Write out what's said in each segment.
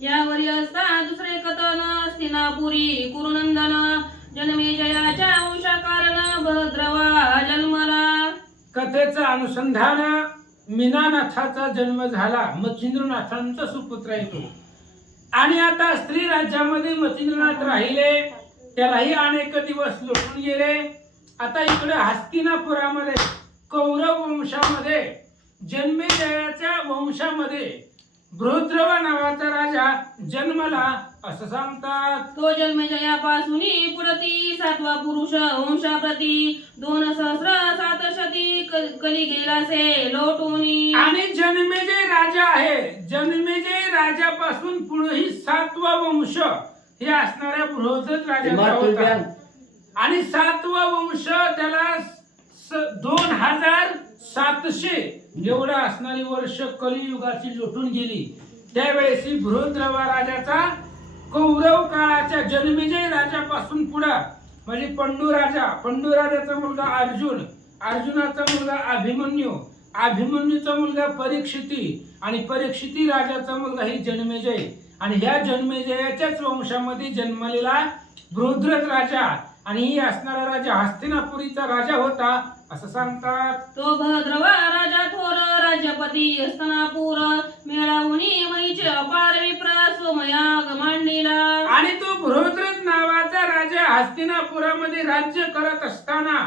यावरी असता दुसरे कथन स्थिनापुरी कुरुनंदन जन्मेजयाच्या वंशकारण भद्रवा जन्मला. कथेचं अनुसंधान मीनानाथाचा जन्म झाला, मच्छिंद्रनाथांचा सुपुत्र आहे तो. आणि आता स्त्री राज्यामध्ये मच्छिंद्रनाथ राहिले, त्यालाही अनेक दिवस लोटून गेले. आता इकडे हस्तिनापुरामध्ये कौरव वंशामध्ये जन्मेजयाच्या वंशामध्ये बृहद्रवा नावाचा राजा जन्मला असं सांगतात. तो जन्मेजयापासून पुढती 7वा पुरुष वंशाप्रती 2 सहस्र 7 शती कली गेलासे लोटोनी. आणि जन्मेजय राजा आहे, जन्मेजय राजापासून पुढेही 7वा वंश हे असणाऱ्या बृहद्रथ राजाचा होता. आणि 7वा वंश त्याला 2700 एवढं असणारी वर्ष कलियुगाची लोटून गेली. त्यावेळेस बृहद्रवा राजाचा कौरव काळाच्या जन्मेजय राजापासून पुढे म्हणजे पंडूराजाचा मुलगा अर्जुन, अर्जुनाचा मुलगा अभिमन्यू, अभिमन्यूचा मुलगा परीक्षिती आणि परीक्षिती राजाचा मुलगा ही जन्मेजय. आणि ह्या जन्मेजयाच्याच वंशामध्ये जन्मलेला बृहद्रथ राजा आणि ही असणारा राजा हस्तिनापुरीचा राजा होता असं सांगतात. तो भद्रवा राजा थोर राज्यपती हस्तिनापूर मिळवूनी मैचे अपार विप्र सोमयाग मांडीला. आणि तो बृहद्रथ नावाचा राजा हस्तिनापुरामध्ये राज्य करत असताना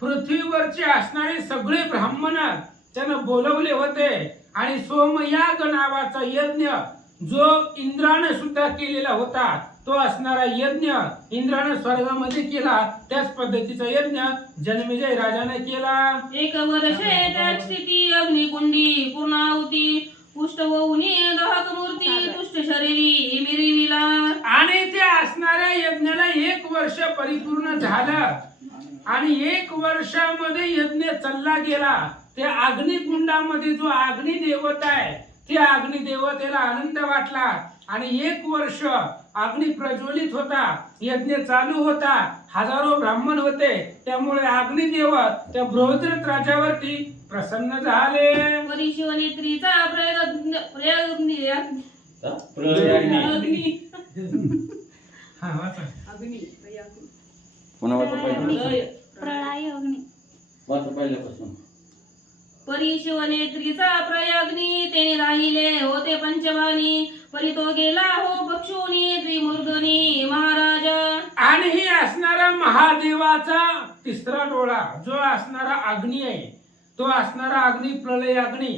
पृथ्वीवरचे असणारे सगळे ब्राह्मण त्यानं बोलवले होते. आणि सोमयाग नावाचा यज्ञ जो इंद्राने सुद्धा केलेला होता, तो असणारा यज्ञ इंद्राने स्वर्गामध्ये केला, त्याच पद्धतीचा यज्ञ जन्मेजय राजाने केला. 1 वर्षे त्या स्थिती अग्निकुंडी पूर्णाहुती पुष्ट होऊनी दहक मूर्ती तुष्ट शरीरी मिरविला. आणि त्या असणाऱ्या यज्ञाला 1 वर्ष परिपूर्ण झालं. आणि 1 वर्षामध्ये यज्ञ चालला गेला. त्या अग्निकुंडामध्ये जो अग्नी देवता आहे, त्या अग्नी देवतेला आनंद वाटला. आणि 1 वर्ष अग्नी प्रज्वलित होता, यज्ञ चालू होता, हजारो ब्राह्मण होते. त्यामुळे अग्निदेव त्या बृहद्रथ राजावरती प्रसन्न झाले. परिशिवनेत्रीचा परिशिवनेत्रीचा प्रयग्नी तेने राहिले होते पंचवानी. परी तो गेला हो बक्षुनी त्रिमूर्धनी महाराज. आणि ही असणारा महादेवाचा 3रा डोळा जो असणारा अग्नी आहे, तो असणारा अग्नी प्रलय अग्नी,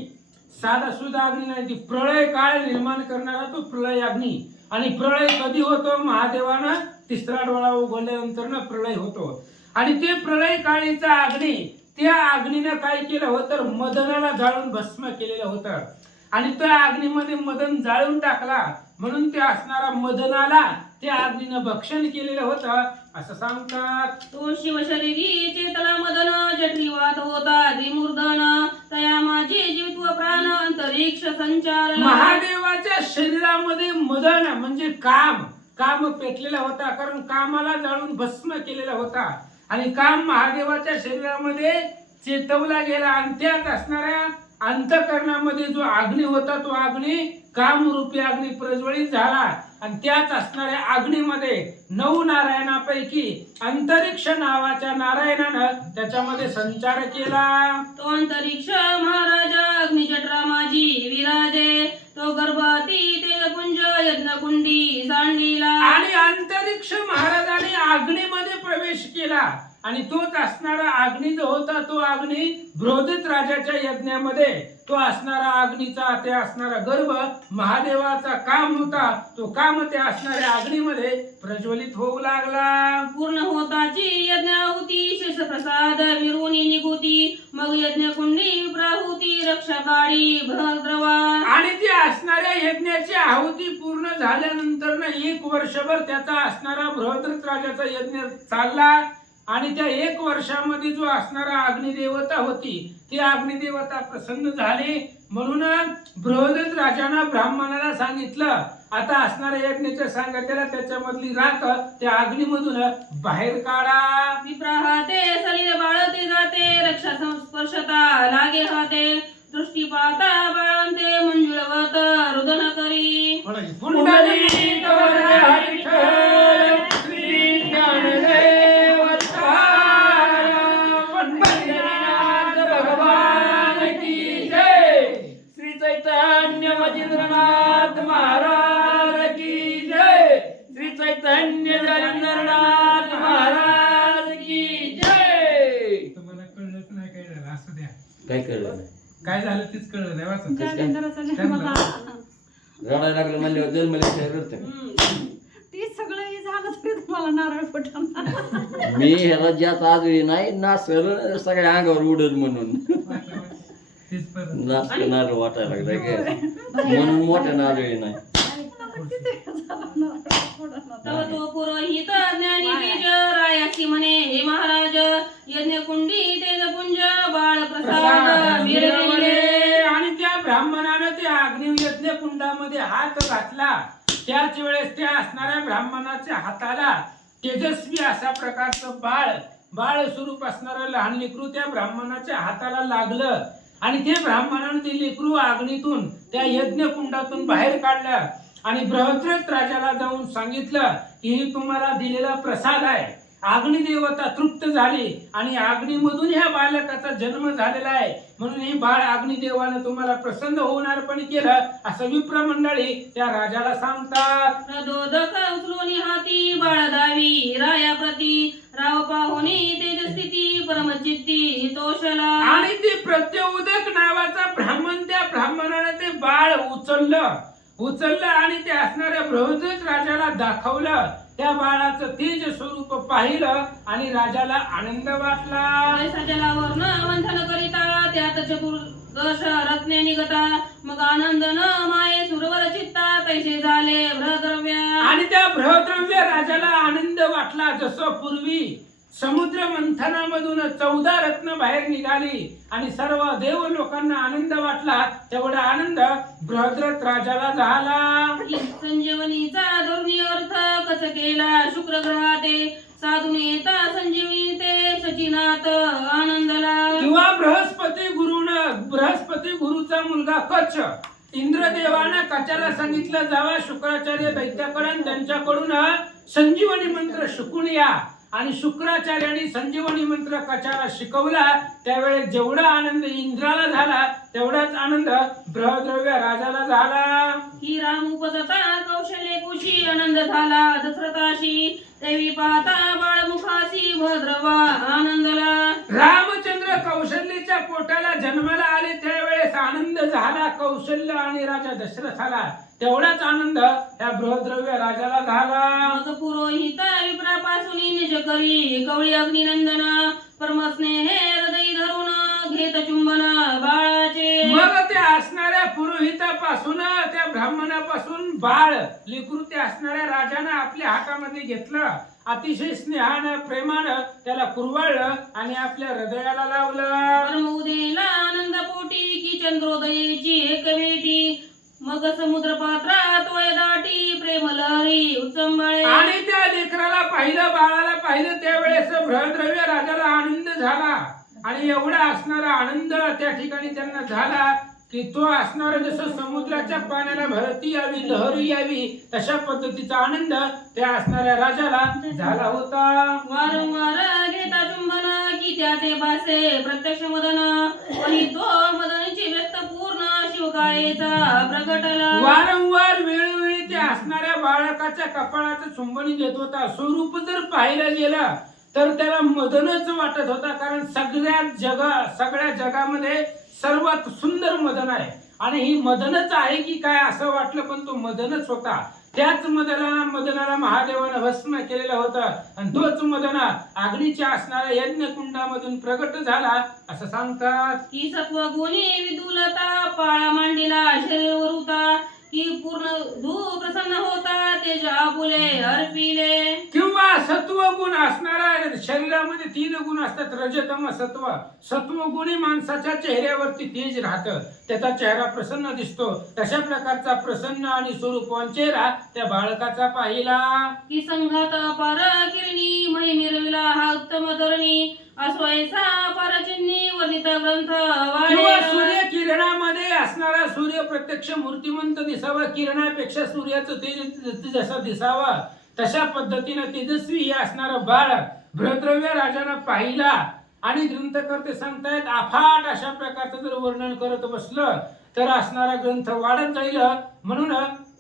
साधा सुद्धा अग्नी नाही, ती प्रलय काळ निर्माण करणारा तो प्रलय अग्नी. आणि प्रलय कधी होतो? महादेवानं 3रा डोळा उघडल्यानंतर ना प्रलय होतो. आणि ते प्रलय काळीचा अग्नी, त्या अग्नीनं काय केलं होतं? मदनाला जाळून भस्म केलेलं होतं. आणि त्या अग्नीमध्ये मदन जाळून टाकला, म्हणून ते असणारा मदनाला त्या अग्नीनं भक्षण केलेलं होतं असं सांगतात. तो शिवशरीरी चेतला मदन जठरीवात होता त्रिमूर्धन तया माझे जीवित्व प्राण अंतरिक्ष संचार. महादेवाच्या शरीरामध्ये मदन म्हणजे काम पेटलेला होता, कारण कामाला जाळून भस्म केलेला होता. आणि काम महादेवाच्या शरीरामध्ये चेतवला गेला. आणि त्यात असणाऱ्या अंतःकरणामध्ये जो अग्नी होता, तो अग्नी कामरूपी अग्नी प्रज्वलित झाला. आणि त्याच असणाऱ्या अग्नीमध्ये 9 नारायणापैकी अंतरिक्ष नावाच्या नारायणानं त्याच्यामध्ये संचार केला. तो अंतरिक्ष महाराजा अग्निजठरा माझी विराजे. तो गर्भाती तेजपुंज यज्ञकुंडी सांडीला. आणि अंतरिक्ष महाराजाने अग्नीमध्ये प्रवेश केला. आणि तोच असणारा अग्नी जो होता, तो अग्नी बृहद्रथ राजाच्या यज्ञामध्ये तो असणारा अग्नीचा ते असणारा गर्भ महादेवाचा काम होता, तो काम त्या असणाऱ्या अग्नीमध्ये प्रज्वलित होऊ लागला. पूर्ण होताची यज्ञाहुती शेष प्रसाद मिरवून निघुती. मग यज्ञकुंडी प्राहुती रक्षकाळी भद्रवा. आणि ती असणाऱ्या यज्ञाची आहुती पूर्ण झाल्यानंतर 1 वर्षभर त्याचा असणारा बृहद्रथ राजाचा यज्ञ चालला. आणि त्या 1 वर्षामध्ये जो असणारा अग्निदेवता होती, ती अग्निदेवता प्रसन्न झाली. म्हणून बृहद्रथ राजानं ब्राह्मणाला सांगितलं, आता असणाऱ्या यज्ञाच्या सांगत्याला त्याच्यामधली राख त्या अग्नीमधून बाहेर काढा. विप्राहाते सलिले बाळते जाते रक्षा संस्पर्शता लागे हाते. दृष्टीपाता बाळांते मंजुळवत रुदन करी. पुंडलिक रामचंद्रनाथ महाराज की जय, श्री चैतन्य जगन्नाथ महाराज की जय. तुम्हाला कळलंच नाही काय झालं, असू द्या. काय कळलं नाही. काय झालं तेच कळलं नाही. वाचा. रडायला लागलं म्हणल्यावर जन्मले रडतं. ते सगळं हे झालं तरी तुम्हाला नारळ फुटवणार. मी ह्याला ज्यात आजही नाही नासर सगळ्या अंगावर उडल म्हणून वाचा, वाचा. तेच परत. नाच नारळ वाटायला लागलं काय म्हणून मोठ्या नारळी नाही. तव तो पुरोहित ज्ञानी बीज रायासी म्हणे हे महाराज यज्ञ कुंडी तेजपुंज बाळ प्रसाद मिरविले. आणि त्या ब्राह्मणानं त्या अग्नियज्ञ कुंडामध्ये हात घातला त्याच वेळेस त्या असणाऱ्या ब्राह्मणाच्या हाताला तेजस्वी अशा प्रकारचं बाळ स्वरूप असणारं लहान लेकरू त्या ब्राह्मणाच्या हाताला लागलं आणि ते ब्राह्मणानं ते लेकरू अग्नीतून त्या यज्ञ कुंडातून बाहेर काढलं आणि बृहद्रथ राजाला जाऊन सांगितलं की ही तुम्हाला दिलेला प्रसाद आहे. अग्निदेवता तृप्त झाली आणि अग्नीमधून ह्या बालकाचा जन्म झालेला आहे म्हणून हे बाळ अग्निदेवानं तुम्हाला प्रसन्न होणारपणे केलं असं विप्र मंडळी त्या राजाला सांगतात. प्रदोदक उचलून हाती बाळ दावी रायाप्रती राव पाहुनी तेजस्थिती परमचित्ती तोषला. आणि ते प्रत्योदक नावाचा ब्राह्मण त्या ब्राह्मणाने ते बाळ उचललं आणि ते असणाऱ्या बृहद्रथ राजाला दाखवलं. त्या बाळाचं तेज स्वरूप पाहिलं आणि राजाला आनंद वाटला. जलावर न मंथन करिता त्यात चतुर्दश रत्ने निघता मग आनंद न माये सुरवर चित्ता तैसे झाले बृहद्रव्य. आणि त्या बृहद्रव्य राजाला आनंद वाटला जसं पूर्वी समुद्र मंथनामधून 14 रत्न बाहेर निघाली आणि सर्व देव लोकांना आनंद वाटला तेवढा आनंद बृहद्रथ राजाला झाला. संजीवनीचा धोरणी अर्थ कच केला शुक्र ग्रहाते साधून येता संजीवनी ते सचिनात आनंदला. किंवा बृहस्पती गुरुचा मुलगा कच्छ इंद्रदेवानं कचाला सांगितलं जावा शुक्राचार्य दैत्याकडून त्यांच्याकडून संजीवनी मंत्र शिकून या आणि शुक्राचार्यांनी संजीवनी मंत्र कचाला शिकवला. त्यावेळेस जेवढा आनंद इंद्राला झाला तेवढाच आनंद बृहद्रव्य राजाला झाला. ही राम उपजता कौशल्य कुशी आनंद झाला दशरथाशी देवी पाहता बाळमुखासी भद्रवा आनंदला. रामचंद्र कौशल्यच्या पोटाला जन्माला आले त्यावेळेस आनंद झाला कौशल्य आणि राजा दशरथाला तेवढाच आनंद त्या बृहद्रव्य राजाला झाला. मग पुरोहित विप्रापासून निज करी गवळी अग्निनंदन परमस्नेहे हृदय धरून घेत चुंबन बाळाचे. मग त्या असणाऱ्या पुरोहितापासून त्या ब्राह्मणापासून बाळ लेकरू त्या असणाऱ्या राजानं आपल्या हातामध्ये घेतलं. अतिशय स्नेहानं प्रेमानं त्याला कुरवाळलं आणि आपल्या हृदयाला लावलं. परमउदेला आनंद पोटी की चंद्रोदयेची एक भेटी मग समुद्र पात्रात वय दाटी प्रेम लहरी उचंबळे. आणि त्या लेकराला पाहिलं बाळाला पाहिलं त्यावेळेस बृहद्रव्य राजाला आनंद झाला आणि एवढा असणारा आनंद त्या ठिकाणी त्यांना झाला की तो असणारा जसं समुद्राच्या पाण्याला भरती यावी लहरी यावी तशा पद्धतीचा आनंद त्या असणाऱ्या राजाला झाला होता. वारंवार घेता चुंबन की त्या ते भासे प्रत्यक्ष मदन वही तो मदनची व्यक्त पूर्ण शिवकायेचा प्रगटला. वारंवार वेळोवेळी त्या असणाऱ्या बाळकाच्या कपाळाचं चुंबन घेत होता. स्वरूप जर पाहिलं गेलं तर त्याला मदनच वाटत होता कारण सगळ्या जगामध्ये सर्वात सुंदर मदन आहे आणि ही मदनच आहे की काय असं वाटलं पण तो मदनच होता. त्याच मदनाला महादेवानं भस्म केलेलं होतं आणि तोच मदन अग्नीच्या असणाऱ्या यज्ञ कुंडामधून प्रगट झाला असं सांगतात. ही सत्व गुणी विदुलता पाळा मांडीला शरीरवर होता की पूर्ण धू प्रसन्न होता तेज आपुले अर्पिले. किंवा सत्व गुण असणारा शरीरामध्ये 3 गुण असतात रजतम सत्व. सत्व गुणी माणसाच्या चेहऱ्यावरती तेज राहतं त्याचा चेहरा प्रसन्न दिसतो. तशा प्रकारचा प्रसन्न आणि स्वरूपवान चेहरा त्या बाळकाचा पाहिला. की संघात अपार किरणी मही मिरविला हा उत्तम धरणी अस्वयसा परचिन्नी वर्णित ग्रंथ किंवा सूर्य किरणामध्ये असणारा सूर्य प्रत्यक्ष मूर्तिमंत दिसावा किरणापेक्षा सूर्याचं तेज जसं दिसावं तशा पद्धतीने तेजस्वी असणारं बाळ बृहद्रव्य राजानं पाहिला. आणि ग्रंथकर्ते सांगतायत अफाट अशा प्रकारचं जर वर्णन करत बसलं तर असणारा ग्रंथ वाढत जाईल. म्हणून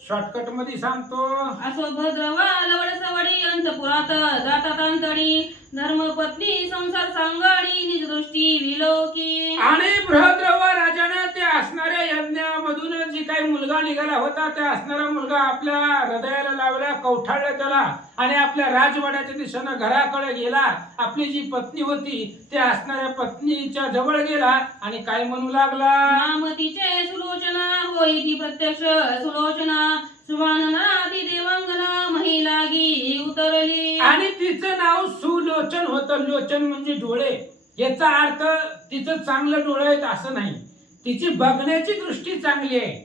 शॉर्टकट मध्ये सांगतो. असो भद्रवा लवड सवडी अंतपुरात जातात अंतडी धर्मपत्नी संसार सांगाडी निज दृष्टी विलोकी. आणि बृहद्रवा राजानं ते असणाऱ्या यज्ञामधून जी काही मुलगा निघाला होता त्या असणारा मुलगा आपल्या हृदयाला लावला, कवठाळला त्याला आणि आपल्या राजवाड्याच्या दिशेनं घराकडे गेला. आपली जी पत्नी होती त्या असणाऱ्या पत्नीच्या जवळ गेला आणि काय म्हणू लागला. नामतीचे सुलोचना होई ती प्रत्यक्ष सुलोचना सुवानना ती देवांगना महिलागी उतरली. आणि तिचं नाव सुलोचन होतं. लोचन म्हणजे डोळे. याचा अर्थ तिचं चांगलं डोळे आहेत असं नाही, तिची बघण्याची दृष्टी चांगली आहे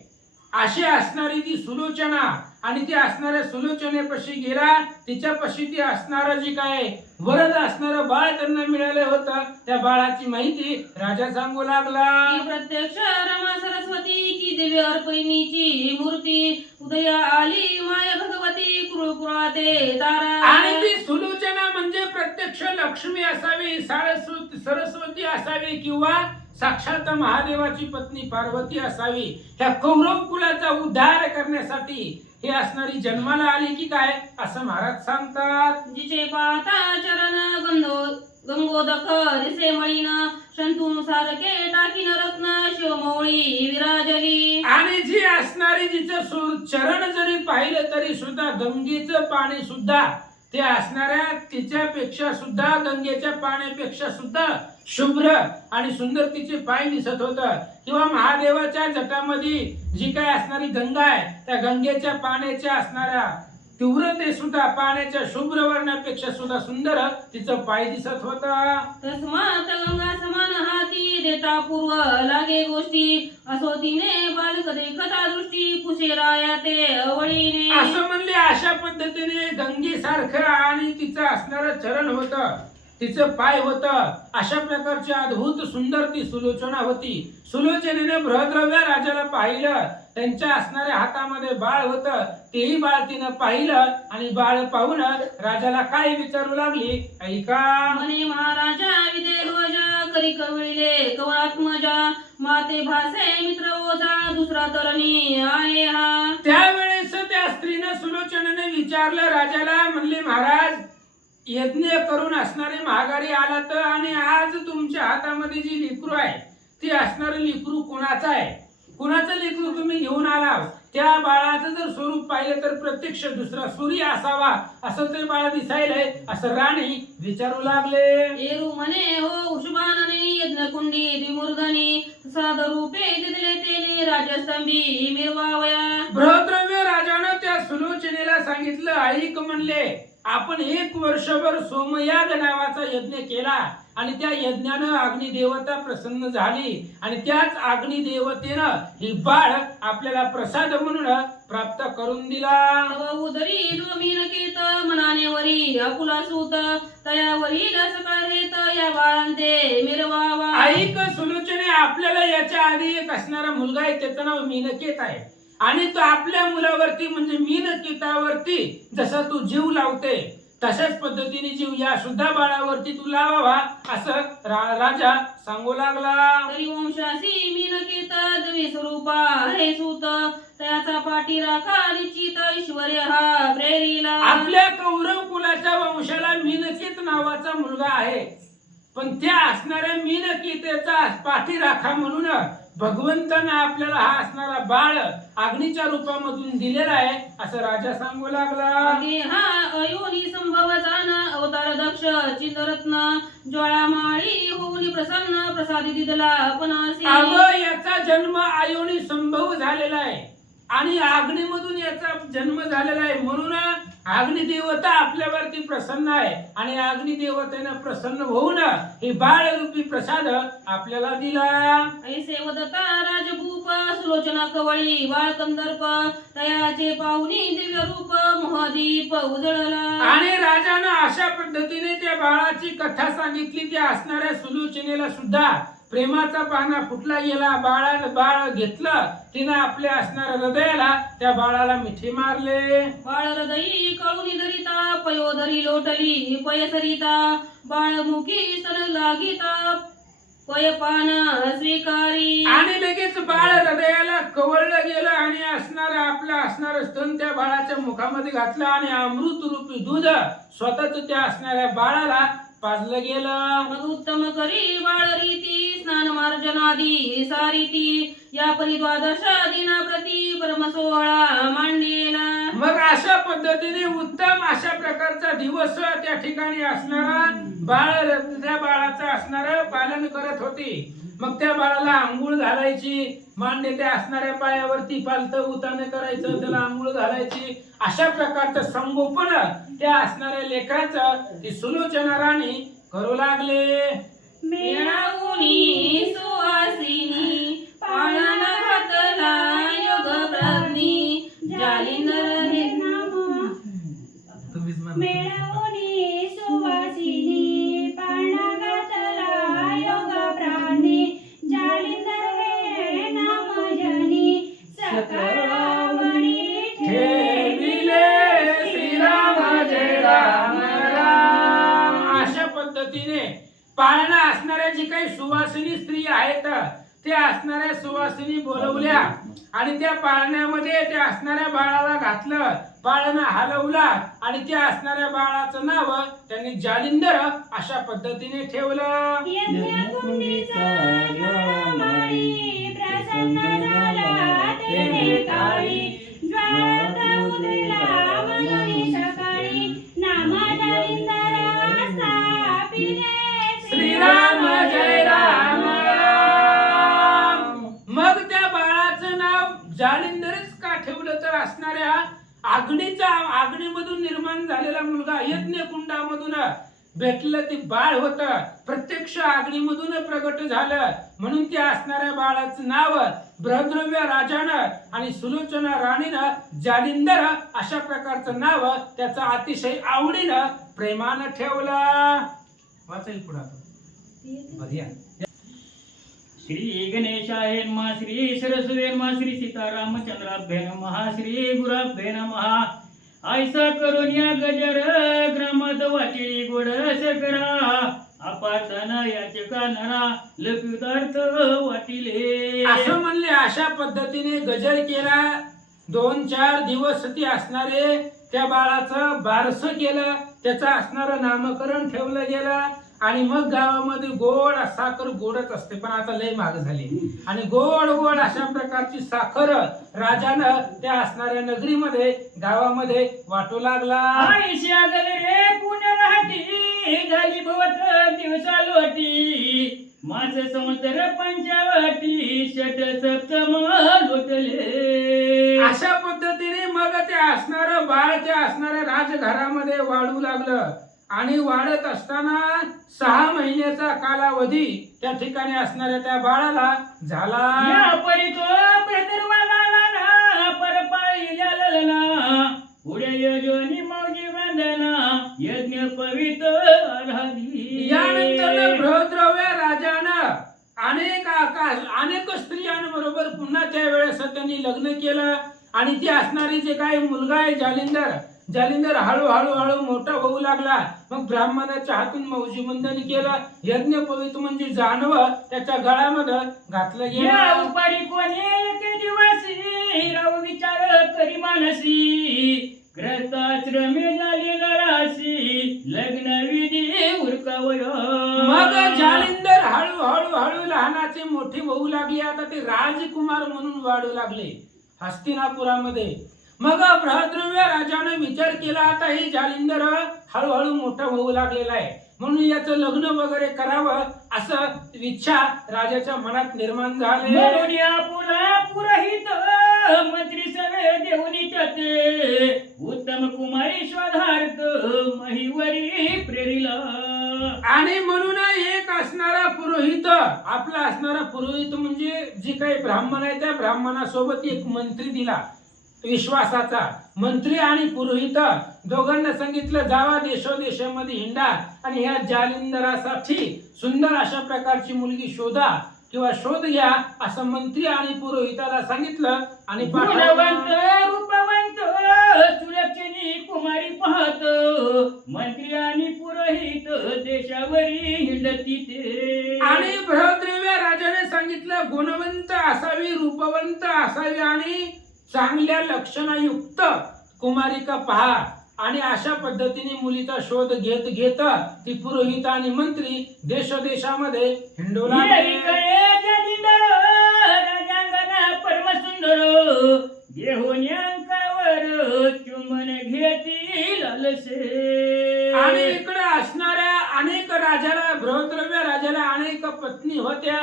अशी असणारी ती सुलोचना. आणि ती असणाऱ्या सुलोचनेपाशी गेला. तिच्यापाशी ती असणारं जी काय वरद असणारं बाळ त्यांना मिळालं होतं त्या बाळाची माहिती राजा सांगू लागला. ती प्रत्यक्ष रमा सरस्वती की दिव्य अर्पणीची मूर्ती उदया आली माया भगवती कुळकुळाते तारा. आणि ती सुलोचना म्हणजे प्रत्यक्ष लक्ष्मी असावी, सरस्वती असावी किंवा साक्षात महादेवाची पत्नी पार्वती असावी. ह्या कौरव कुलाचा उद्धार करण्यासाठी हे असणारी जन्माला आली की काय असं महाराज सांगतात. जिचे पाता चरण गंगोदक दिसे मळीन शंतू सारखे टाकीन रत्न शिवमौळी विराजली. आणि जी असणारी जिचं चरण जरी पाहिलं तरी सुद्धा गंगेचं पाणी सुद्धा ते असणाऱ्या तिच्यापेक्षा सुद्धा गंगेच्या पाण्यापेक्षा सुद्धा शुभ्र आणि सुंदर तिचे पाय दिसत होत. किंवा महादेवाच्या जटामध्ये जी काय असणारी गंगा आहे त्या गंगेच्या पाण्याच्या असणाऱ्या तीव्रते सुद्धा पाण्याच्या शुभ्र वर्णापेक्षा सुद्धा सुंदर तिचं पाय दिसत होता. तस्मात गंगा समान हाती देता पूर्व लागे गोष्टी असो तिने बालक देखता दृष्टी पुसेराया ते अवळीने. असं म्हणले अशा पद्धतीने गंगेसारखं आणि तिचं असणारं चरण होतं, तिचं पाय होतं. अशा प्रकारची अद्भुत सुंदर ती सुलोचना होती. सुलोचनेने बृहद्रव्य राजाला पाहिलं. त्यांच्या असणाऱ्या हातामध्ये बाळ होतं. तेही बाळ तिनं पाहिलं आणि बाळ पाहून राजाला काय विचारू लागली ऐका. म्हणे महाराजा विदे ध्वज करी कविळे कवळात्मजा माते भासे मित्र ओझा दुसरा तरणी आहे हा. त्यावेळेस त्या स्त्रीनं सुलोचनेने विचारलं राजाला. म्हणले महाराज यज्ञ करून असणारे महागारी आला तर आणि आज तुमच्या हातामध्ये जी लेकरू आहे ती असणारं लेकरू कोणाचं आहे, कुणाचं लेकरू तुम्ही घेऊन आला. त्या बाळाचं जर स्वरूप पाहिलं तर प्रत्यक्ष दुसरा सूर्य असावा असं ते बाळ दिसायलंय असं राणी विचारू लागले. एरू म्हणे हो उष्मानने यज्ञ कुंडी द्विमूर्धनी साध रूपे दिले तेने राजस्तंभी मिरवावया. बृहद्रव्य राजानं त्या सुलोचनेला सांगितलं ऐक म्हणले आपण 1 वर्षभर सोमयाग नावाचा यज्ञ केला आणि त्या यज्ञानं अग्निदेवता प्रसन्न झाली आणि त्याच अग्निदेवतेनं ही बाळ आपल्याला प्रसाद म्हणून प्राप्त करून दिला. तव उदरी जो मीनकेत मनाने वरी अकुला सूत तयावरील सकाळ हेत या बाळांते मिरवावा. ऐक सुलोचने आपल्याला याच्या आधी एक असणारा मुलगा आहे त्याचं नाव मीनकेत आहे आणि तो आपल्या मुलावरती म्हणजे मीनकेतावरती जसा तू जीव लावते तशाच पद्धतीने जीव या सुद्धा बाळावरती तू लावावा असं राजा सांगू लागला. तरी वंशासी मीनकेत द्वे स्वरूपा हे सूत त्याचा पाठी राखा निश्चित ऐश्वर्य हा प्रेरीला. आपल्या कौरव कुलाच्या वंशाला मीनकेत नावाचा मुलगा आहे पण त्या असणाऱ्या मीनकेतेचा पाठी राखा म्हणून भगवंतानं आपल्याला हा असणारा बाळ अग्नीच्या रूपामधून दिलेला आहे असं राजा सांगू लागला. हा अयोनी संभवाचा न अवतार दक्ष चिंतरत्न ज्वाळामाळी होऊन प्रसन्न प्रसादी दिदला पणासी. अगं याचा जन्म अयोनी संभव झालेला आहे आणि अग्नीमधून याचा जन्म झालेला आहे म्हणून अग्निदेवता आपल्यावरती प्रसन्न आहे आणि अग्निदेवतेनं प्रसन्न होऊन हे बाळ रूपी प्रसाद आपल्याला दिला. ऐसे वदता राजभूप सुलोचना कवळी बाळ कंदर्प तयाचे पाहुणी दिव्य रूप मोहदीप उजळला. आणि राजानं अशा पद्धतीने त्या बाळाची कथा सांगितली. त्या असणाऱ्या सुलोचनेला सुद्धा प्रेमाचा पाना फुटला गेला. बाळ घेतलं तिनं आपल्या असणाऱ्या हृदयाला त्या बाळाला मिठी मारले. बाळ हृदयी कळून धरिता पयोधरी लोटली पयसरिता बाळ मुखी स्तन लागिता कोयपान स्वीकारी. आणि लगेच बाळ हृदयाला कवळलं गेलं आणि असणारं स्तन त्या बाळाच्या मुखामध्ये घातलं आणि अमृत रूपी दूध स्वतःच त्या असणाऱ्या बाळाला पाजलं गेलं. मग उत्तम करी बाळ रीती स्नान मार्जनादी सारीती या परी द्वादश दिनाप्रती परम सोहळा मांडलेला. मग अशा पद्धतीने उत्तम अशा प्रकारचा दिवस त्या ठिकाणी असणारा त्या बाळाचं असणारं पालन करत होती. मग त्या बाळाला आंघोळ घालायची, मांडे त्या असणाऱ्या पायावरती पालतं उताने करायचं, त्याला आंघोळ घालायची. अशा प्रकारचं संगोपन त्या असणाऱ्या लेकराचं ती सुलोचना राणी करू लागले. मेळावूनी सुवासिनी पाळण घातला योग प्रज्ञी जालिंदर हे मेळावूनी सुवासिनी पाळणा घातला योग प्राणी जालिंदर हे नाम जनी सकाळवणी ठेविले श्रीराम जय राम राम. अशा पद्धतीने पाळणा असणाऱ्या जी काही सुवासिनी स्त्री आहेत त्या असणाऱ्या सुवासिनी बोलवल्या आणि त्या पाळण्यामध्ये त्या असणाऱ्या बाळाला घातलं, पाळणा हलवला आणि त्या असणाऱ्या बाळाचं नाव त्यांनी जालिंदर अशा पद्धतीने ठेवलं. यज्ञकुंडीचा ज्वाळामाळी प्रसन्न झाला तेने काळी ज्वाळा उधळला म्हणून सकाळी नाम जालिंदर स्थापिले श्रीराम जय राम राम. मग त्या बाळाचं नाव जालिंदरच का ठेवलं तर असणाऱ्या अग्नीमधून निर्माण झालेला मुलगा यज्ञ कुंडामधून भेटलं ते बाळ होतं, प्रत्यक्ष अग्नीमधून प्रगट झालं म्हणून त्या असणाऱ्या बाळाचं नाव बृहद्रव्य राजानं आणि सुलोचना राणीनं जालिंदर अशा प्रकारचं नाव त्याचं अतिशय आवडीनं प्रेमानं ठेवलं. वाचायला पुढे श्री गणेशाय नमः, श्री सरस्वती नमः, श्री सीतारामचंद्राभ्ये नमः, श्री गुराभ्ये नमः. ऐसा करून या गजर ग्रामात वाटी गोड सकरा अपातन याचे कानरा लपितार्थ वाटिले. असं म्हणले. अशा पद्धतीने गजर केला. 2-4 दिवस ती असणारे त्या बाळाचं बारस केलं, त्याचं असणारं नामकरण ठेवलं गेलं आणि मग गावामध्ये गोड साखर गोडच असते पण आता लय महाग झाली आणि गोड गोड अशा प्रकारची साखर राजानं त्या असणाऱ्या नगरीमध्ये गावामध्ये वाटू लागला. आयशा गजरे पुण्य राहती झाली भवत दिवसा लोटी मास संवत्सर पंचवटी षट सप्तम लोटले. अशा पद्धतीने मग ते असणारं बाळ त्या असणाऱ्या राजघरामध्ये वाढू लागलं आणि वाढत असताना 6 महिन्याचा कालावधी त्या ठिकाणी असणाऱ्या त्या बाळाला झाला. या परी तो प्रदर्वाला परपाळीला ललना पुढे योजनी मौजी वंदना यज्ञ पवित्र आराधी. यानंतर बृहद्रव्य राजानं अनेक स्त्रियांबरोबर पुन्हा त्या वेळेस त्यांनी लग्न केलं आणि ती असणारी जे काही मुलगा आहे जालिंदर हळूहळू मोठा होऊ लागला. मग ब्राह्मणाच्या हातून मौजी वंदन केलं. यज्ञ पवित्र म्हणजे जानवं त्याच्या गळ्यामध्ये घातलं या गेलं. उपारी कोणी एक दिवसी राव विचार करी मानसी ग्रस्ताश्रमे झाली नराशी लग्न विधी उरकावय. मग जालिंदर हळूहळू लहानाचे मोठे होऊ लागले. आता ते राजकुमार म्हणून वाढू लागले हस्तिनापुरामध्ये. मग बृहद्रव्य राजाने विचार केला आता हे जालिंदर हळूहळू मोठा होऊ लागलेला आहे म्हणून याचं लग्न वगैरे करावं असं इच्छा राजाच्या मनात निर्माण झाली. म्हणून या पुरोहित मंत्री सगळे देऊनी त्याचे उत्तम कुमारी शोधार्थ महिवरी प्रेरिला. आणि म्हणून एक असणारा पुरोहित आपला असणारा पुरोहित म्हणजे जी काही ब्राह्मण आहे त्या ब्राह्मणासोबत एक मंत्री दिला विश्वासाचा. मंत्री आणि पुरोहित दोघांना सांगितलं जावा देशोदेशामध्ये हिंडा आणि ह्या जालिंदरासाठी सुंदर अशा प्रकारची मुलगी शोधा किंवा शोध घ्या असं मंत्री आणि पुरोहिताला सांगितलं आणि गुणवंत रूपवंत सुलक्षणी कुमारी पाहत मंत्री आणि पुरोहित देशावरी हिंडती ते. आणि बृहद्रव्य चांगल्या लक्षणायुक्त कुमारिका पहा आणि अशा पद्धतीने मुलीचा शोध घेत घेत ती पुरोहित आणि मंत्री देशोदेशामध्ये हिंडू लागले. राजांगना परमसुंदर घेऊन अंकावर चुंबन घेतील लालसे. आणि इकडे असणाऱ्या अनेक राजाला बृहद्रव्य राजाला अनेक पत्नी होत्या.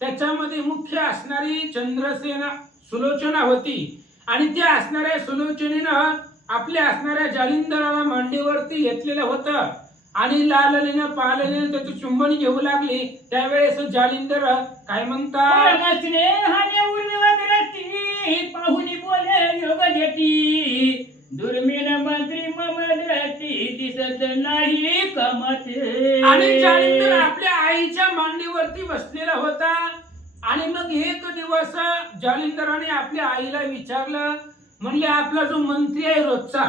त्याच्यामध्ये मुख्य असणारी चंद्रसेना सुलोचना होती आणि त्या असणाऱ्या सुलोचनेनं आपल्या असणाऱ्या जालिंदराला मांडीवरती घेतलेलं होतं आणि लालनेनं पालनेनं त्याचं चुंबन घेऊ लागली. त्यावेळेस जालिंदर काय म्हणतात, पाहुनी बोले योग जेटी दुर्मिळ मंत्री ममद्रती दिसत नाही कमते. आणि जालिंदर आपल्या आईच्या मांडीवरती बसलेला होता. आणि मग एक दिवस जालिंदराने आपल्या आईला विचारलं, म्हणले आपला जो मंत्री आहे रोजचा,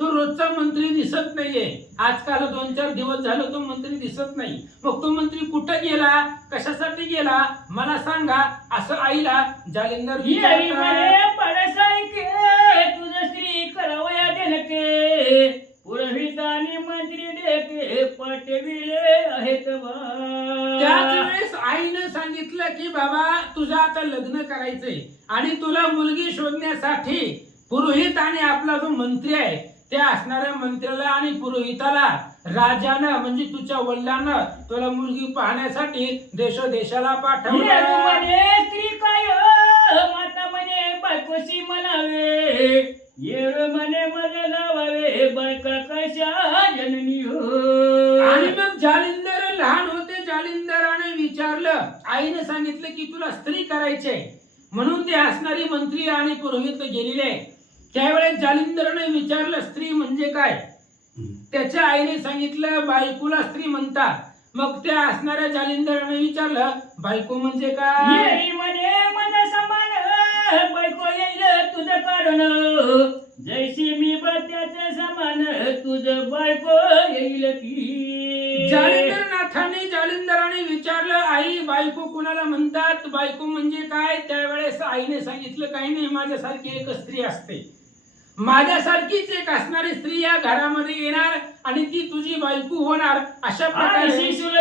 तो रोजचा मंत्री दिसत नाहीये. आजकाल 2-4 दिवस झालं तो मंत्री दिसत नाही. मग तो मंत्री कुठं गेला, कशासाठी गेला मला सांगा, असं आईला जालिंदर विचारतात. तुझ स्त्री करावया जनके पुरोहितानी मंत्री देखे पटविले आहेत. त्याच वेळेस आईने सांगितलं की बाबा तुझं आता लग्न करायचंय आणि तुला मुलगी शोधण्यासाठी पुरोहित आणि आपला जो मंत्री आहे त्या असणाऱ्या मंत्र्याला आणि पुरोहिताला राजानं म्हणजे तुझ्या वडिलांना तुला मुलगी पाहण्यासाठी देशोदेशाला पाठवलं. स्त्री काय माता म्हणे बायकोशी म्हणावे येळ म्हणे माझ्या लावावे बायका कशा जननी हो. आणि मग जालिंदर लहान होते. जालिंदराने विचारलं, आईने सांगितलं की तुला स्त्री करायची म्हणून ते असणारी मंत्री आणि पुरोहित गेलेले. त्यावेळेस जालिंदराने विचारलं स्त्री म्हणजे काय. त्याच्या आईने सांगितलं बायकोला स्त्री म्हणतात. मग त्या असणाऱ्या जालिंदराने विचारलं बायको म्हणजे काय. म्हणे माझा समान बायको येईल तुझं कारण जैशी मी त्याच्या समान तुझं बायको येईल की. जालिंदरनाथाने जालिंदराने विचारलं आई बायको कुणाला म्हणतात, बायको म्हणजे काय. त्यावेळेस आईने सांगितलं काही नाही, माझ्यासारखी एक स्त्री असते, माझ्यासारखीच एक असणारी स्त्री या घरामध्ये येणार आणि ती तुझी बायको होणार. अशा प्रकारे शब्द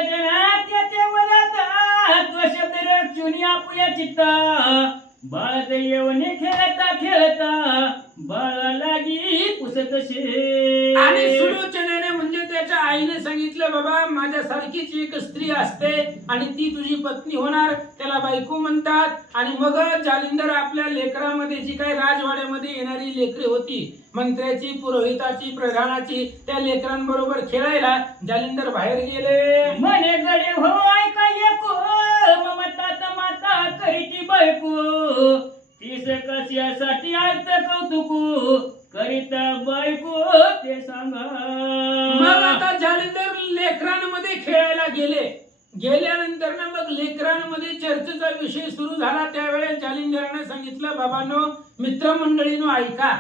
रक्षुनी आपल्या चित्ता बाळात येवने खेळता खेळता बाळा लागी पुसत शे. आणि सुलोचनेने म्हणजे त्याच्या आईने सांगितलं बाबा माझ्यासारखीच एक स्त्री असते आणि ती तुझी पत्नी होणार, त्याला बायको म्हणतात. आणि मग जालिंदर आपल्या लेकरामध्ये जी काही राजवाड्यामध्ये येणारी लेकरे होती मंत्र्याची पुरोहिताची प्रधानाची त्या लेकरांबरोबर खेळायला जालिंदर बाहेर गेले. म्हणे गडे हो ऐका येको ममतात माता करीती बायको तीस कशासाठी आयत कौतुकू करीता बायको ते सांगा. मग आता जालिंदर लेकरांमध्ये खेळायला गेल्यानंतर ना मग लेकरांमध्ये चर्चेचा विषय सुरू झाला. त्यावेळेस जालिंदराने सांगितलं बाबांनो मित्रमंडळीनो ऐका,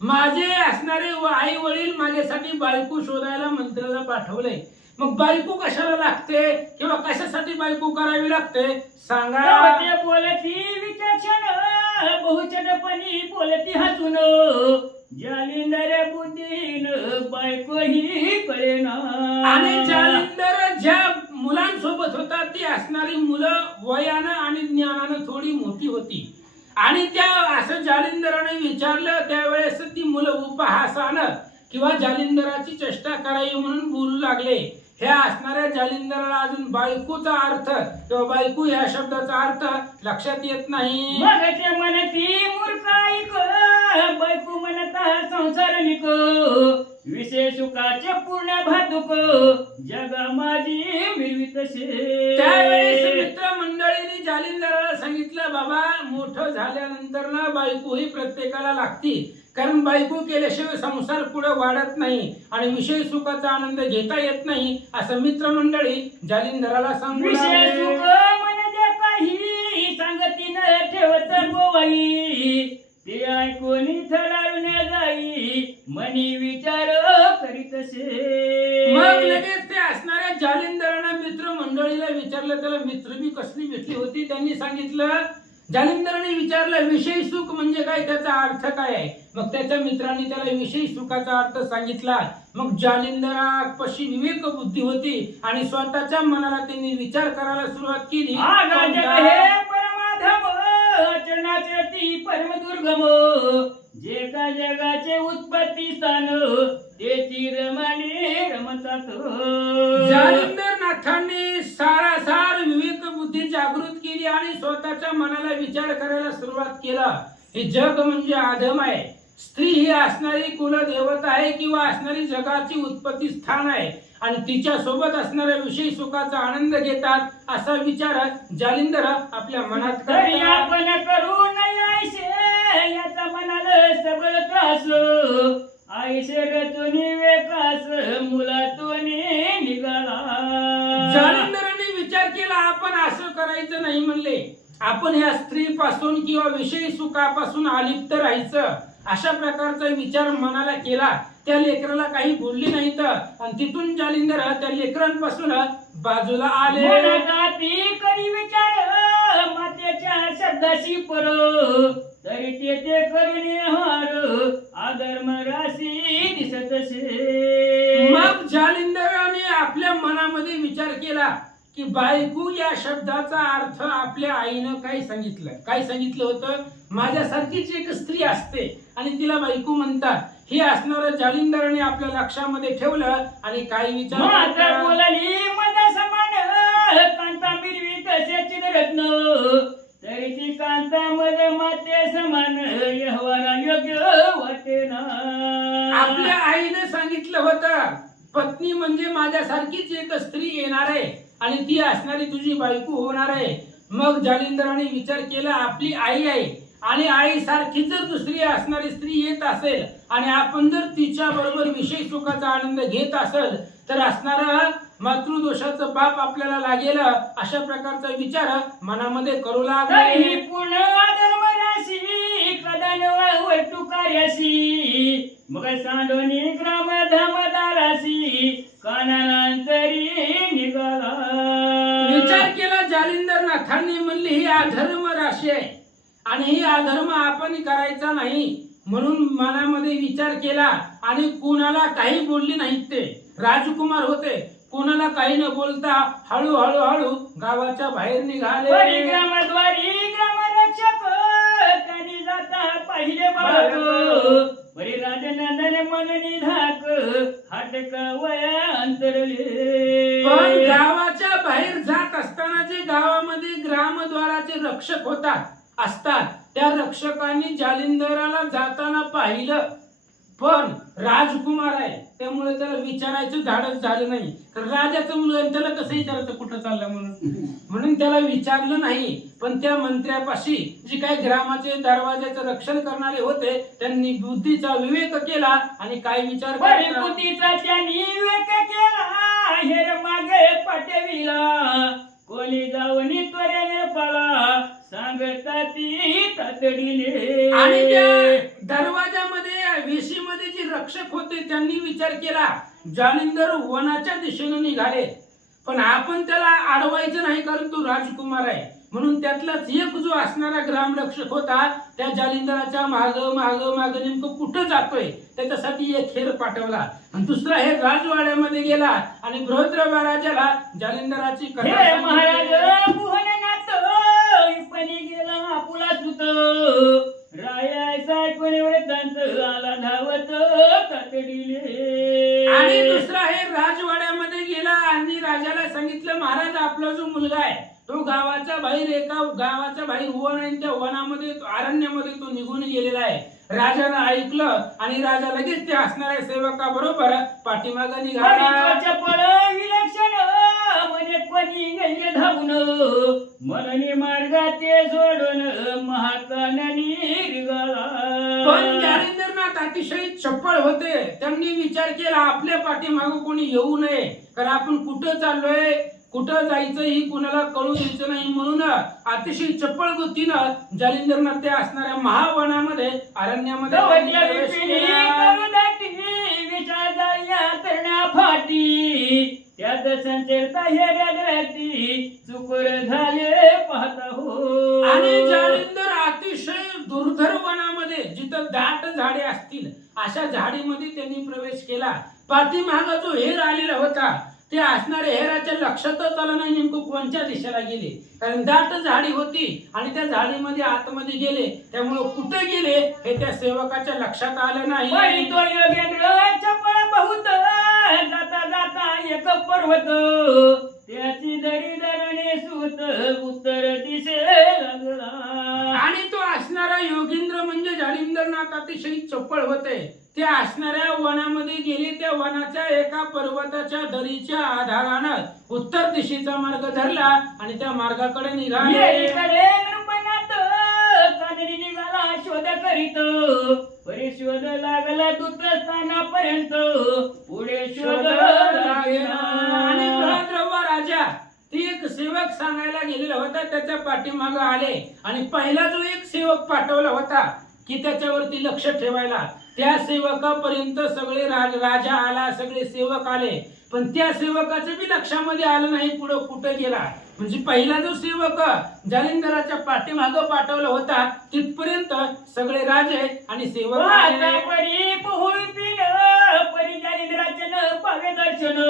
माझे असणारे आई वडील माझ्यासाठी बायको शोधायला मंत्र्याला पाठवलंय. मग बायको कशाला लागते किंवा कशासाठी बायको करावी लागते सांगा. बोलती विचक्षण बहुचनपणी बोलती हसून जालिंदर बुद्धीन बायको ही कळेना. आणि जालिंदर ज्या मुलांसोबत होता ती असणारी मुलं वयानं आणि ज्ञानानं थोडी मोठी होती. आणि त्या असं जालिंदराने विचारलं त्यावेळेस ती मुलं उपहासानं किंवा जालिंदराची चेष्टा करावी म्हणून बोलू लागले. ह्या असणाऱ्या जालिंदराला अजून बायकोचा अर्थ किंवा बायको ह्या शब्दाचा अर्थ लक्षात येत नाही. मग ते म्हणती मूर्ख ऐक बायको म्हणता संसार निक विषय सुखाचे पूर्ण भातुक जगा माझी मिळवीत शे. त्यावेळेस मित्र मंडळीने जालिंदराला सांगितलं बाबा मोठं झाल्यानंतर ना बायको ही प्रत्येकाला लागती, कारण बायको केल्याशिवाय संसार पुढे वाढत नाही आणि विषय सुखाचा आनंद घेता येत नाही असं मित्रमंडळी जालिंदराला सांगू विषय लागले. सुख म्हणजे काही सांगती न ठेवत गोवाई ते ऐकून थरारून जाई मनी विचार करीत शे. मग लगेच ते असणाऱ्या जालिंदरानं मित्रमंडळीला विचारलं, त्याला मित्र मी कसली भेटली होती. त्यांनी सांगितलं जालिंदराने विचारलं विषय सुख म्हणजे काय, त्याचा अर्थ काय आहे. मग त्याच्या मित्रांनी त्याला विषय सुखाचा अर्थ सांगितला. मग जालिंदरापाशी विवेक बुद्धी होती आणि स्वतःच्या मनाला त्यांनी विचार करायला सुरुवात केली. आगा जग हे परमाधम चरणाचे ती परम दुर्गम जे का जगाचे उत्पत्ती स्थान तेची रमणे रमतात. जालिंदर नाथांनी सारासार विवेक बुद्धी जागृत केली आणि स्वतःच्या मनाला विचार करायला सुरुवात केला. हे जग म्हणजे अधम आहे. स्त्री ही असणारी कुलदेवता आहे किंवा असणारी जगाची उत्पत्ती स्थान आहे आणि तिच्या सोबत असणाऱ्या विषयी सुखाचा आनंद घेतात असा विचार जालिंदर आपल्या मनात तरी करतो. आपण करू नये ऐसे याचा मनाला सबळ त्रास ऐसे रचून विकास मुलातून निघाला. जालिंदराने विचार केला आपण असं करायचं नाही म्हणले. आपण ह्या स्त्रीपासून किंवा विषयी सुखापासून अलिप्त राहायचं अशा प्रकारचा विचार मनाला केला. त्या लेकराला काही बोलली नाहीत आणि तिथून जालिंदर त्या लेकरांपासून बाजूला आले. ती कधी विचार मातेच्या शब्दाशी पर तरी ते करून हार आधर्म राशी दिसत असे. मग जालिंदराने आपल्या मनामध्ये विचार केला की बायको या शब्दाचा अर्थ आपल्या आईनं काय सांगितलं होतं. माझ्यासारखीच एक स्त्री असते आणि तिला बायको म्हणतात. हे असणारं जालिंदराने आपल्या लक्षामध्ये ठेवलं आणि काय विचार माता बोलाली मना समान कांता मिरवी तसेच रत्न तरी ती कांता मध माते समान यहवाला योग्य वाटे ना. आपल्या आईने सांगितलं होतं पत्नी म्हणजे माझ्यासारखीच एक स्त्री येणार आहे आणि ती असणारी तुझी बायको होणार आहे. मग जालिंदराने विचार केला आपली आई आहे आणि आई सारखी जर दुसरी असणारी स्त्री येत असेल आणि आपण जर तिच्या बरोबर विषय सुखाचा आनंद घेत असेल तर असणारा मातृदोषाचं पाप आपल्याला लागेल. अशा प्रकारचा विचार मनामध्ये करू लागला. पूर्ण आधर्म राशी कदान वर्तु कार्याशी मग सांडोनी ग्राम धामदाराशी कानांतरी निघाला. विचार केला जालिंदर नाथांनी म्हणले ही अधर्म राशी आहे आणि ही अधर्म आपण करायचा नाही म्हणून मनामध्ये विचार केला आणि कुणाला काही बोलली नाहीत. ते राजकुमार होते. कुणाला काही न बोलता हळू गावाच्या बाहेर निघाले. ग्रामद्वारी ग्रामरक्षक त्यांनी जाता पाहिले बाळक बरी राजनंदन मननी धाक हाटक वया अंतरले. पण गावाच्या बाहेर जात असताना जे गावामध्ये ग्रामद्वाराचे रक्षक असतात त्या रक्षकांनी जालिंदराला जाताना पाहिलं पण राजकुमार आहे त्यामुळे त्याला विचारायचं धाडस झालं नाही. कारण राजाचं मुलगा त्याला कसं विचारायचं कुठं चाललं म्हणून त्याला विचारलं नाही. पण त्या मंत्र्यापाशी जी काही ग्रामाचे दरवाजाचं रक्षण करणारे होते त्यांनी बुद्धीचा विवेक केला आणि काय विचार बुद्धीचा त्यांनी विवेक केला हेर मागे पाठविला कोणी जाऊन त्वरेने पळा सांगता ती तातडीने. आणि त्या दरवाजामध्ये वेशीमध्ये जे रक्षक होते त्यांनी विचार केला जालिंदर वनाच्या दिशेने निघाले पण आपण त्याला अडवायचं नाही कारण तो राजकुमार आहे म्हणून त्यातलाच एक जो असणारा ग्रामरक्षक होता त्या जालिंदराच्या माग नेमकं कुठं जातोय त्याच्यासाठी एक हेर पाठवला आणि दुसरा हेर राजवाड्यामध्ये गेला आणि बृहद्र महाराजाला जालिंदराची कथा महाराज मोहननाथ पणी गेला आपुला सुत रायाचा कोणी वृत्तांत आला धावत तातडीले. आणि दुसरा हे राजवाड्यामध्ये गेला आणि राजाला सांगितलं महाराज आपला जो मुलगा आहे तो गावाच्या बाहेर वन आहे त्या वनामध्ये अरण्यामध्ये तो निघून गेलेला आहे. राजानं ऐकलं आणि राजा लगेच त्या असणाऱ्या सेवकाबरोबर पाठीमागे निघाला. विलक्षण म्हणजे कोणी गेले धावून मननी मार्गाते सोडून महात्मानी निघाला. पण जालिंदरनाथ अतिशय चपळ होते. त्यांनी विचार केला आपल्या पाठीमागे कोणी येऊ नये कारण आपण कुठं चाललोय कुठं जायचं ही कुणाला कळू द्यायचं नाही म्हणून अतिशय चपळ गतीनं जालिंदरनाथ त्या असणाऱ्या महावनामध्ये अरण्यामध्ये त्यात संचरता हेऱ्या चुकर झाले पाहता हो. आणि झाडे असतील अशा झाडीमध्ये त्यांनी प्रवेश केला. पाठीमागं जो हेर आलेला होता ते असणाऱ्या हेराच्या लक्षातच आलं नाही नेमकं कोणत्या दिशेला गेले, कारण दाट झाडी होती आणि त्या झाडीमध्ये आतमध्ये गेले, त्यामुळं कुठे गेले हे त्या सेवकाच्या लक्षात आलं नाही. वरी तो योगेंद्र चपळ बहुत जाता जाता एक पर्वत त्याची दरी धरणे सूत उत्तर दिसे लागला. आणि तो असणारा योगेंद्र म्हणजे जालिंदरनाथ अतिशय चपळ होते. ते असणाऱ्या वनामध्ये गेले. त्या वनाच्या एका पर्वताच्या दरीच्या आधारानं उत्तर दिशेचा मार्ग धरला आणि त्या मार्गाकडे निघाले. एकीकडे नृपनाथ कानडी निघाला शोध करीत, परी शोध लागला दूत स्थानापर्यंत, पुढे शोध लागला. आणि बृहद्रव राजा ती एक सेवक सांगायला गेलेला होता, त्याच्या पाठीमागे आले आणि पहिला जो एक सेवक पाठवला होता की त्याच्यावरती लक्ष ठेवायला, त्या सेवकापर्यंत सगळे राजा आला, सगळे सेवक आले, पण त्या सेवकाचं बी लक्षामध्ये आलं नाही पुढे कुठे गेला. म्हणजे पहिला जो सेवक जालिंदराच्या पाठीमागं पाठवला होता तिथपर्यंत सगळे राजे आणि सेवक आले. परी पोहळ पिन परी जालिंदराचे न पावे दर्शन,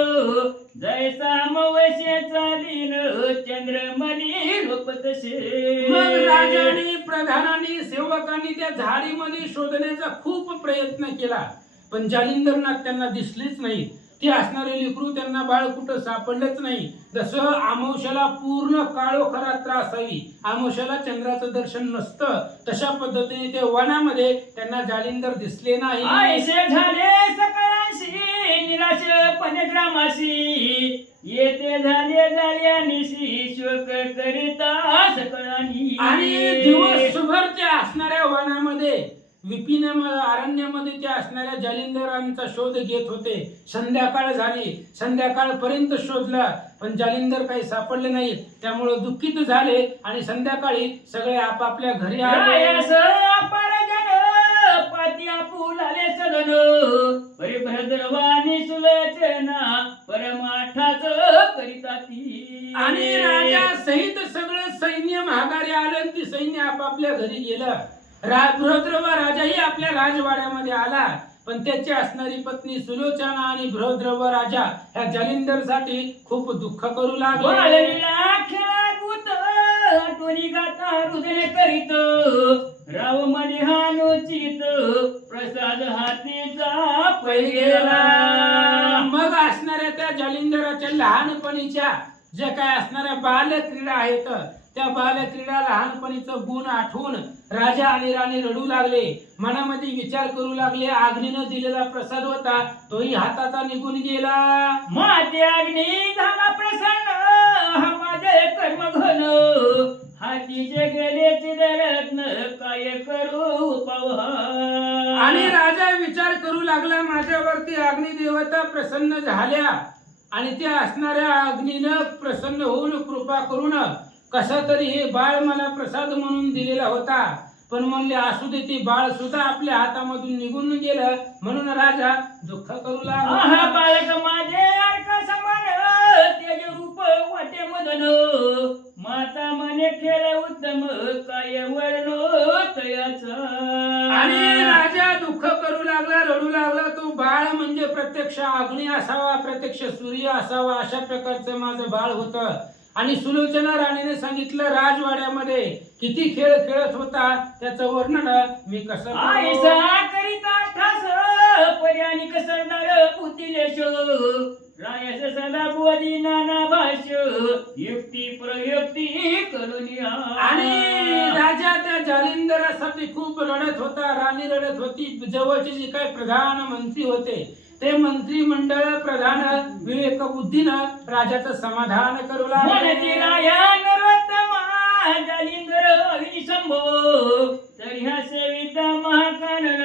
जैसा मवशेचा दिन चंद्रमणी रूपतसे. मग राजाने प्रधानांनी सेवकांनी त्या झाडीमध्ये शोधण्याचा खूप प्रयत्न केला, पण जालिंदरनाथ त्यांना दिसलेच नाही. ती असणारे लेकरू त्यांना बाळ कुठं सापडलंच नाही. जसं आमोशाला पूर्ण काळोख रात्र असावी, आमोशाला चंद्राचं दर्शन नसतं, तशा पद्धतीने ते वनामध्ये त्यांना जालिंदर दिसले नाही. आयसे झाले सकाळशी निराश पणग्रामाशी, येते झाले झाल्यानिशी शोक करिता सकळानी. आणि दिवसभर त्या असणाऱ्या वनामध्ये विपिन अरण्यामध्ये त्या असणाऱ्या जालिंदरांचा शोध घेत होते. संध्याकाळ झाली, संध्याकाळपर्यंत शोधला पण जालिंदर काही सापडले नाहीत. त्यामुळे दुःखित झाले आणि संध्याकाळी सगळे आपापल्या घरी आले. पाती आपुलाले सदन परिभद्रवाणी सुलोचना परमाठाच करिता ती. आणि राजा सहित सगळं सैन्य माघारी आलं आणि ती सैन्य आपापल्या घरी गेलं. बृहद्रव राजाही आपल्या राजवाड्यामध्ये आला, पण त्याची असणारी पत्नी सुलोचना आणि बृहद्रव राजा ह्या जालिंदरसाठी खूप दुःख करू लागले. राव मनिहानुचित प्रसाद हातीचा गेला. मग असणाऱ्या त्या जालिंदराच्या लहानपणीच्या ज्या काय असणाऱ्या बालक्रीडा आहेत, त्या बालक्रीडा लहानपणीचं गुण आठवून राजा आणि राणी रडू लागले. मनामध्ये विचार करू लागले, अग्नीनं दिलेला प्रसाद होता तोही हाताचा निघून गेला. माते अग्नी झाला प्रसन्न, हा माझे कर्म घन, हातीचे गेले चिररत्न काय करू पवा. आणि राजा विचार करू लागला, माझ्यावरती अग्निदेवता प्रसन्न झाल्या आणि त्या असणाऱ्या अग्नीनं प्रसन्न होऊन कृपा करून कसा तरी हे बाळ मला प्रसाद म्हणून दिलेला होता, पण म्हणले असू दे, ते बाळ सुद्धा आपल्या हातामधून निघून गेलं, म्हणून राजा दुःख करू लागला. बालक माझे अर्क समान, तेज रूप वाटे मदन, माता मने खेळ उत्तम काय वर्णो तयाचा. आणि राजा दुःख करू लागला, रडू लागला. तो बाळ म्हणजे प्रत्यक्ष अग्नी असावा, प्रत्यक्ष सूर्य असावा, अशा प्रकारचं माझं बाळ होतं. आणि सुलोचना राणीने सांगितलं, राजवाड्यामध्ये किती खेळ खेळत होता त्याचं वर्णन मी कसं करिता ठास पर्यानी कसरणार पुतिलेश, रायस सदा बोधी नाना भाष्य युक्ती प्रयुक्ती करून. आणि राजा त्या जालिंदरासाठी खूप रडत होता, राणी रडत होती. जवळचे जे काही प्रधान मंत्री होते ते मंत्रिमंडळ प्रधान विवेक बुद्धीनं राजाचं समाधान करू लागले. जालिंदर अग्निशंभो तरी हा सेविता महाकानन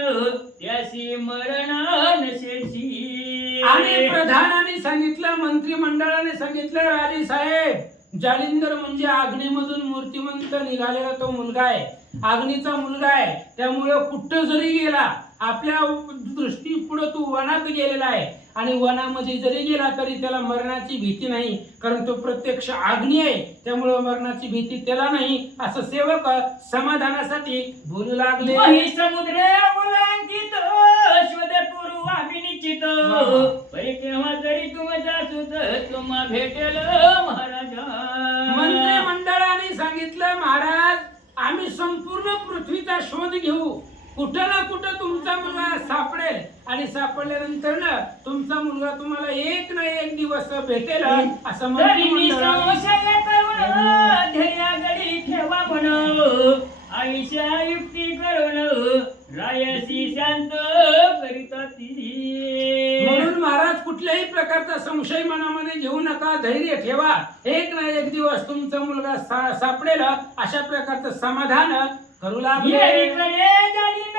त्याशी मरण शेषी. आणि प्रधानाने सांगितलं, मंत्रिमंडळाने सांगितलं, राजे साहेब, जालिंदर म्हणजे अग्नीमधून मूर्तिमंत निघालेला तो मुलगा आहे, अग्नीचा मुलगा आहे, त्यामुळे कुठं जरी गेला आपल्या दृष्टी पुढे तू वनात गेलेला आहे आणि वनामध्ये जरी गेला तरी त्याला मरणाची भीती नाही, कारण तो प्रत्यक्ष अग्नी आहे, त्यामुळे मरणाची भीती त्याला नाही, असं सेवक समाधानासाठी बोलू लागले. मही समुद्र ओलांकित शोध करू आम्ही निश्चित, परी केव्हा जरी तुम जासूत तुम्हा भेटेल महाराजा. मंत्रिमंडळाने सांगितलं, महाराज आम्ही संपूर्ण पृथ्वीचा शोध घेऊ, कुठं ना कुठं तुमचा मुलगा सापडेल आणि सापडल्यानंतर ना तुमचा मुलगा तुम्हाला एक ना एक दिवस भेटेल असं तरी मी मंत्रिमंडळाने. संशय करून ध्येयागडी ठेवा म्हण, आयुष्या युक्ती करून रायसी शांत करीता ती. म्हणून महाराज कुठल्याही प्रकारचा संशय मनामध्ये घेऊ नका, धैर्य ठेवा, एक ना एक दिवस तुमचा मुलगा सापडेल अशा प्रकारचं समाधान करू लागले. येरीकडे जालिंदर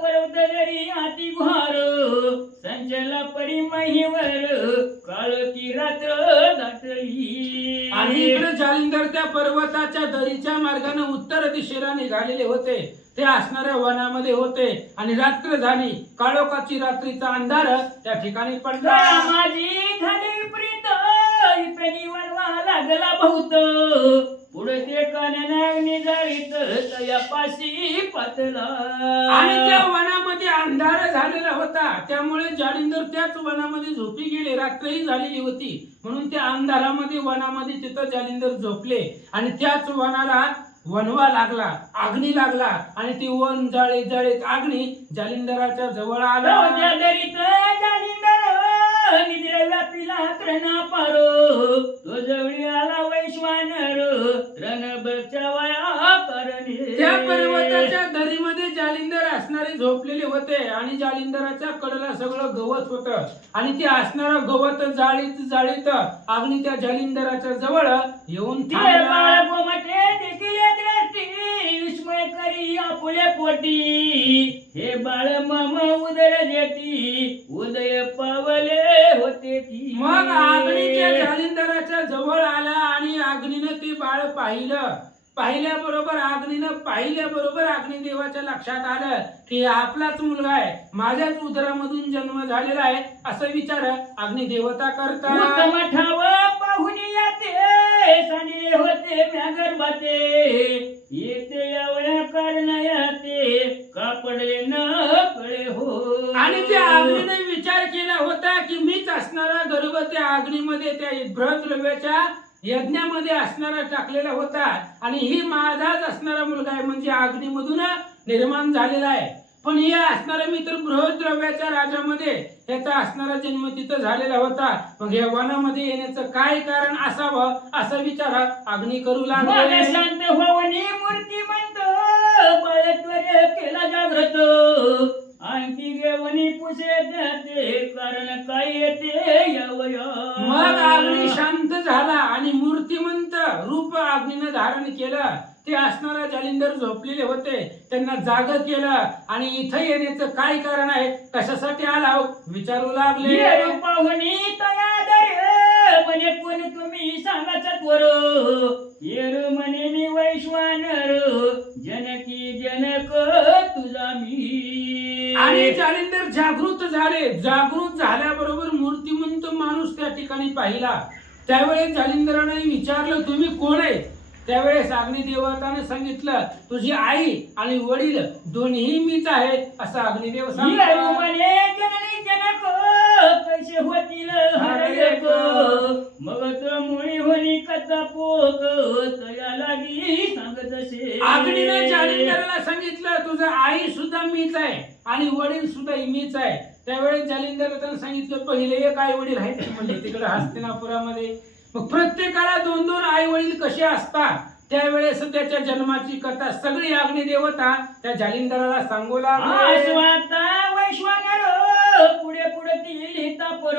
पर्वत जरी हाती गुहार, संचला परी महिवर काळकी रात्र दाटली. आणि इकडे जालिंदर त्या पर्वताच्या दरीच्या मार्गाने उत्तर दिशेला निघालेले होते, ते असणाऱ्या वनामध्ये होते आणि रात्र झाली, काळोखाची रात्रीचा अंधार त्या ठिकाणी पडला. माझी झाली प्रीत इतनी वनवा लागला बहुत, पुढे ते काननाग्नी जाळीत तयापाशी पातला. आणि त्या वनामध्ये अंधार झालेला होता, त्यामुळे जालिंदर त्याच वनामध्ये झोपी गेले, रात्रही झालेली होती, म्हणून त्या अंधारामध्ये वनामध्ये तिथं जालिंदर झोपले आणि त्याच वनाला वनवा लागला, अग्नी लागला आणि ती वन जाळीत जाळीत अग्नी जालिंदराच्या जवळ आला. त्या दरीत जालिंदर निद्रा व्यापिला त्रणा पारो, तो जवळी आला वैश्वानर रण बचावया करणे. त्या पर्वताच्या दरीमध्ये जालिंदर असणारे झोपलेले होते आणि जालिंदराच्या कडेला सगळं गवत होतं आणि ते असणारं गवत जाळीत जाळीत अग्नी त्या जालिंदराच्या जवळ येऊन थांबला. देखील विस्मय करी आपुले पोटी, हे बाळ मम उदर देती उदय पावले होते ती. मग अग्नी त्या जालिंदराच्या जवळ आला आणि अग्नीनं ते बाळ पाहिल्याबरोबर अग्निदेवाच्या लक्षात आलं की आपलाच मुलगा आहे, माझ्याच उदरामधून जन्म झालेला आहे, असं विचार अग्निदेवता करतात. उत्तम ठाव पाहुन येते सांडिले होते म्या गर्भाते, येते यावया कारणायाते कापडले न कळे हो. आणि त्या अग्नीने विचार केला होता की मीच असणारा गर्भ त्या अग्नीमध्ये त्या बृहद्रव्याच्या यज्ञामध्ये असणारा टाकलेला होता आणि ही माझाच असणारा मुलगा आहे, म्हणजे अग्नीमधून निर्माण झालेला आहे. पण हे असणारा मी तर बृहद्रव्याच्या राजामध्ये त्याचा असणारा जन्म तिथं झालेला होता, मग या वनामध्ये येण्याचं काय कारण असावं असा विचार अग्नी करू लागला. शांत होवनी मूर्तिमंत बळत्वर केला जागृत, आणखी घेवनी पुसे जाते कारण काय येते यावया. मग अग्नी शांत झाला आणि मूर्तिमंत रूप अग्नीनं धारण केलं. ते असणारा जालिंदर झोपलेले होते, त्यांना जाग केलं आणि इथं येण्याचं काय कारण आहे, कशासाठी आला विचारू लागले. पाहुणी तयादर म्हणे कोण तुम्ही सांगाच त्वर, येर म्हणे मी वैश्वानर जनकी जनक तुझा मी. आणि जालिंदर जागृत झाले. जागृत झाल्याबरोबर मूर्तिमंत माणूस त्या ठिकाणी पाहिला. त्यावेळेस जालिंदराने विचारलं, तुम्ही कोण आहे? त्यावेळेस अग्निदेवताने सांगितलं, तुझी आई आणि वडील दोन्ही मीच आहे असं अग्निदेव सांगितलं. म्हणे जननी जनक कैसे होतील हरयक, मग तो मुळी होणी कथा पोक तया लागी सांगत असे. अग्नीने जालिंदराला सांगितलं, तुझं आई सुद्धा मीच आहे आणि वडील सुद्धा मीच आहे. त्यावेळेस जालिंदराने सांगितलं, पहिले एक आई वडील आहेत म्हणजे तिकडे हस्तिनापुरामध्ये. मग प्रत्येकाला दोन दोन आई वडील कसे असतात, त्यावेळेस त्याच्या जन्माची कथा सगळी अग्निदेवता त्या जालिंदराला सांगू लागली. वैश्वानर पुढे पुढे ती लिहिता पर,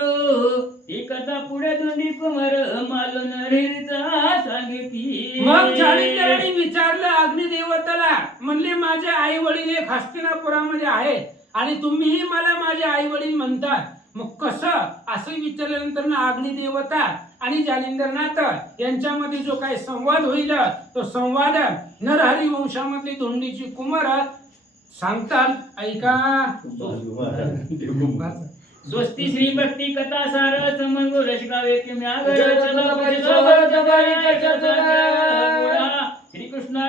ती कथा पुढे दोंडी कुमार मालो नरीचा सांगितली. मग जालिंदराने विचारलं अग्निदेवताला, म्हणले माझे आई वडील एक हस्तिनापुरामध्ये आहेत आणि तुम्हीही मला माझे आई वडील म्हणतात, मग कसं असं विचारल्यानंतर ना अग्निदेवता आणि जालिंदरनाथ यांच्यामध्ये जो काही संवाद होईल तो संवाद नरहरी वंशामधली धोंडीची कुमार सांगतात ऐका. स्वस्ती श्री भक्ती कथा सार समंग रसिकावे श्री कृष्ण